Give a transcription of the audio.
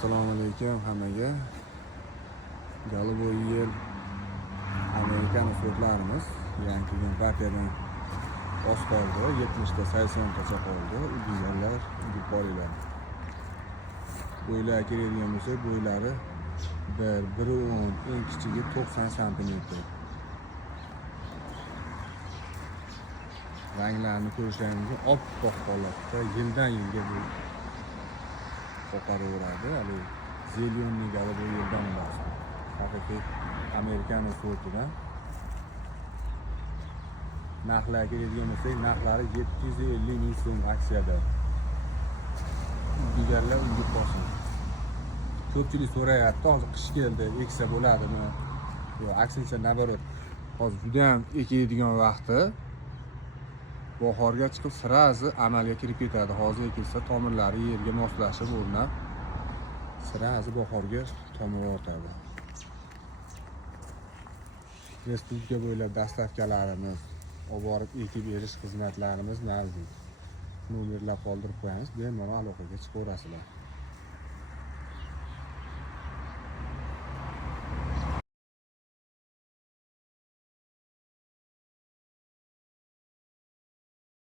Assalomu alaykum hammaga. Golubay yil Amerikan sortlarimiz yangi kelgan partiyadan oz qoldi. 70 ta 80 tacha qoldi. Uylarlar, yuqorilar. Bo'ylar keladigan bo'lsa, bo'ylari 1.10, eng kichigi 90 cm. Ranglarini ko'rishlaringiz oppoq holatda yildan yilga bu oqaraveradi. Hali zelyonni golubay yildan emas. Haqiqiy Amerikan sortidan. Narxlar keladigan bo'lsa, narxlari 750 ming so'm aksiyada. Digarlar unga qo'shing. Ko'pchilik so'rayapti, hozir qish keldi, eksa bo'ladimi? Yo'q, aksincha nabarot. Hozir juda ham ekadigan vaqti. Bahorga chiqib sirazi amalga kirib ketadi. Hozir ekilsa tomirlari yerga moslashib o'rnab sirazi bahorga tomir ortadi. Respublika bo'ylab dastavkalarimiz, olib borib ekib berish xizmatlarimiz mavjud. Nomerlar qoldirib qo'yamiz, bemalol aloqaga chiqaverasizlar.